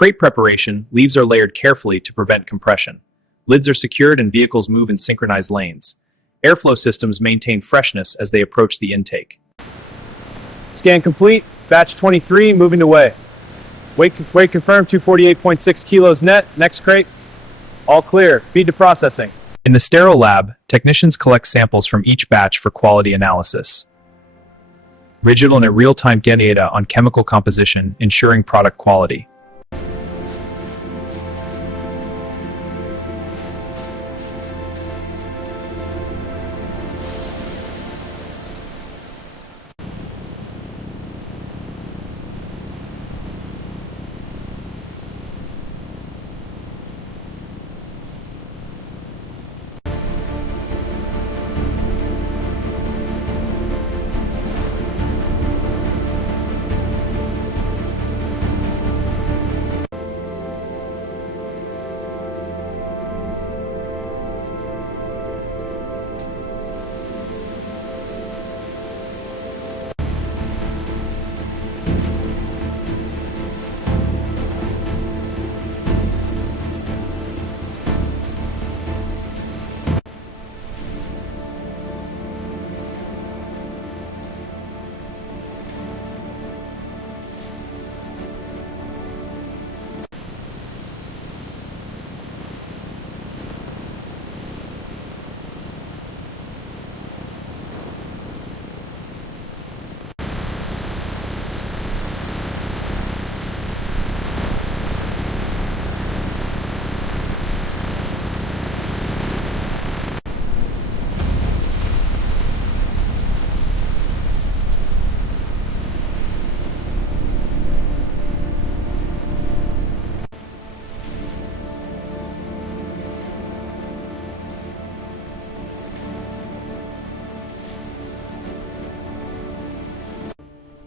Crate preparation, leaves are layered carefully to prevent compression. Lids are secured and vehicles move in synchronized lanes. Airflow systems maintain freshness as they approach the intake. Scan complete. Batch 23 moving away. Weight confirmed 248.6 kilos net. Next crate. All clear. Feed to processing. In the sterile lab, technicians collect samples from each batch for quality analysis. Rigid and real-time data on chemical composition, ensuring product quality.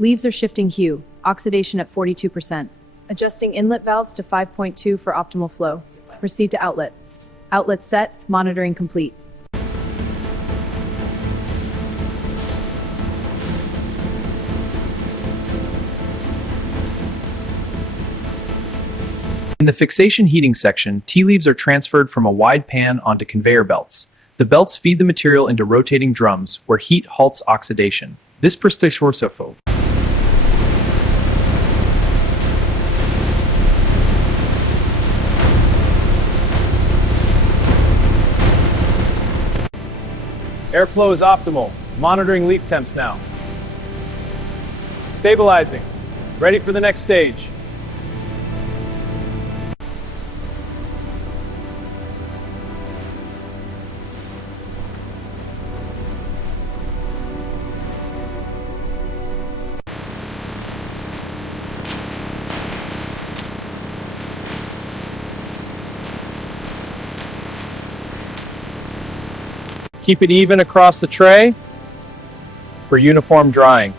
Leaves are shifting hue, oxidation at 42%. Adjusting inlet valves to 5.2 for optimal flow. Proceed to outlet. Outlet set, monitoring complete. In the fixation heating section, tea leaves are transferred from a wide pan onto conveyor belts. The belts feed the material into rotating drums, where heat halts oxidation. This prestation. Airflow is optimal. Monitoring leaf temps now. Stabilizing. Ready for the next stage. Keep it even across the tray for uniform drying.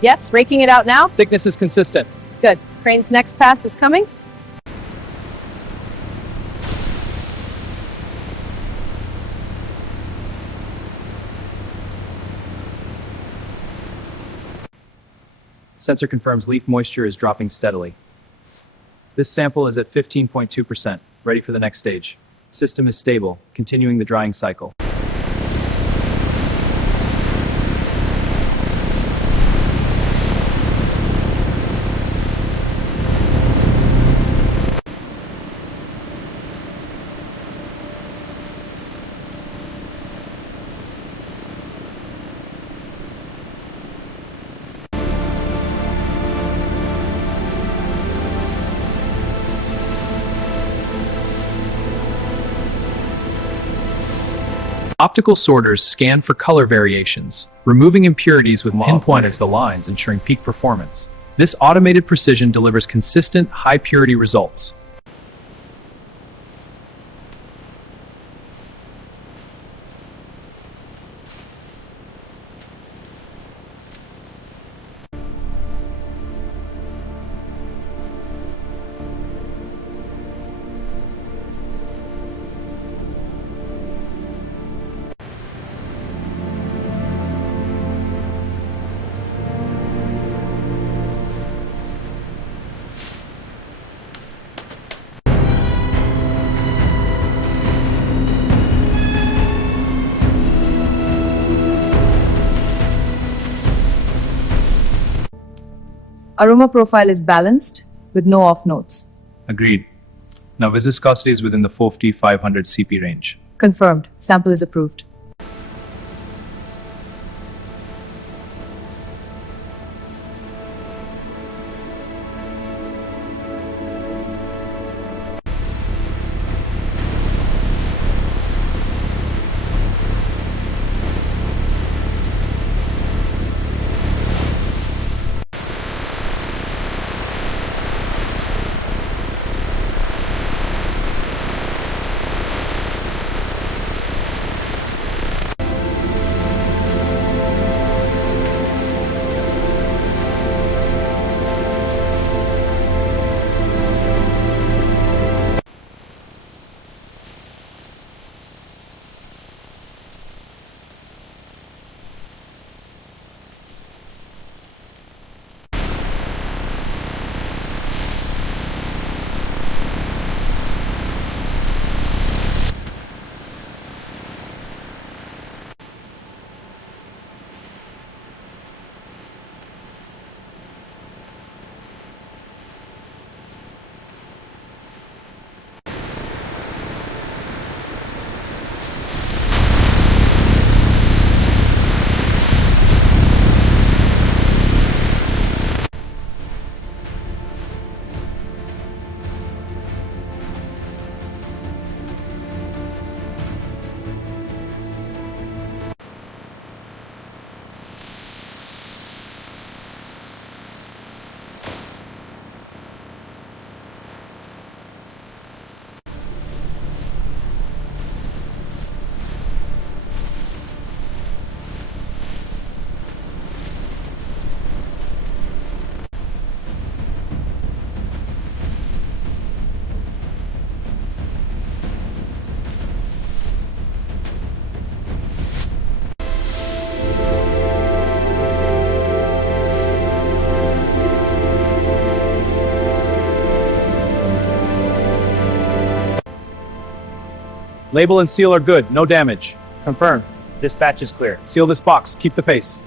Yes, raking it out now? Thickness is consistent. Good. Crane's next pass is coming. Sensor confirms leaf moisture is dropping steadily. This sample is at 15.2%, ready for the next stage. System is stable, continuing the drying cycle. Optical sorters scan for color variations, removing impurities with pinpoint to the lines, ensuring peak performance. This automated precision delivers consistent, high-purity results. Aroma profile is balanced with no off notes. Agreed. Now viscosity is within the 450-500 CP range. Confirmed. Sample is approved. Label and seal are good, no damage. Confirmed. This batch is clear. Seal this box, keep the pace.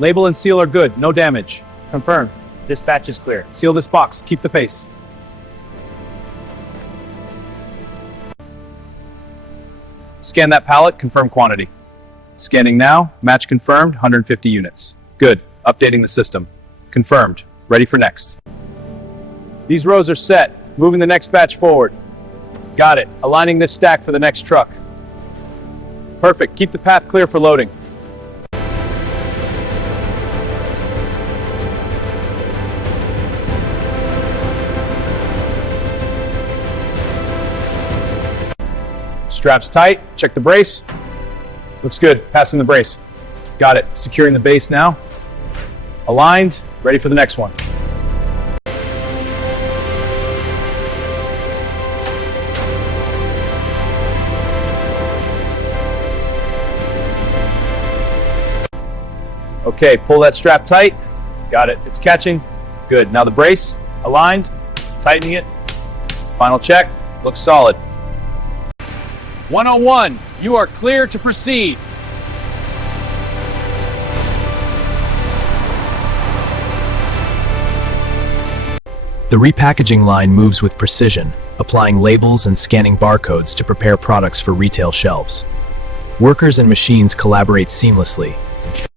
Label and seal are good, no damage. Confirmed. This batch is clear. Seal this box, keep the pace. Scan that pallet, confirm quantity. Scanning now, match confirmed, 150 units. Good, updating the system. Confirmed, ready for next. These rows are set, moving the next batch forward. Got it, aligning this stack for the next truck. Perfect, keep the path clear for loading. Straps tight, check the brace. Looks good, passing the brace. Got it, securing the base now. Aligned, ready for the next one. Okay, pull that strap tight. Got it, it's catching. Good, now the brace, aligned, tightening it. Final check, looks solid. 101, you are clear to proceed. The repackaging line moves with precision, applying labels and scanning barcodes to prepare products for retail shelves. Workers and machines collaborate seamlessly,